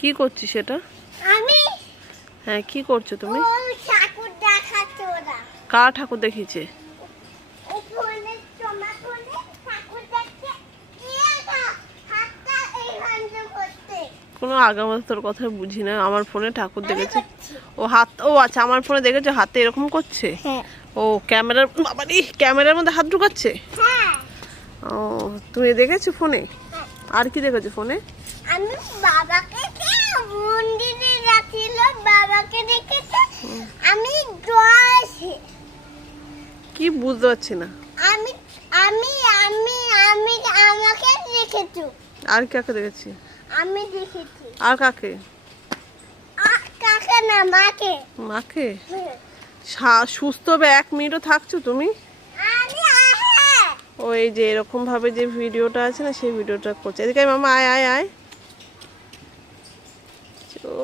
কি করছিস সেটা? আমি হ্যাঁ, কি করছো তুমি? ঠাকুর দেখাচ্ছে ওরা। কার ঠাকুর দেখিয়েছে? ফোনে তোমার ফোনে ঠাকুর দেখছে। এটা হাতটা এইখানে করতে। কোনো আগামাথা তোর কথা বুঝি না। আমার ফোনে ঠাকুর আমি দেখেছে। করছি। ও আচ্ছা, আমার ফোনে দেখেছে হাতে এরকম করছে। হ্যাঁ ও ক্যামেরার বাবারি ক্যামেরার মধ্যে হাত ঢুকাচ্ছে। হ্যাঁ ও তুমি দেখেছো ফোনে? আর কি দেখেছো ফোনে? আমি বাবাকে মন্দিরে যাচ্ছিল, বাবাকে দেখেছে। আমি ড্রয়েছি। কি বুঝতে পারছি না। আমি আমি আমি আমি আমাকে দেখেছো। আর কাকে দেখেছি? আমি দেখেছি। আর কাকে? কাকে না মাকে। মাকে? সুস্থ হবে 1 মিনিটও থাকছো তুমি? আমি আহে। ও এই যে এরকম ভাবে যে ভিডিওটা আছে না, সেই ভিডিওটা করছে। এদিকে আয় মামা, আয় আয় আয়। ও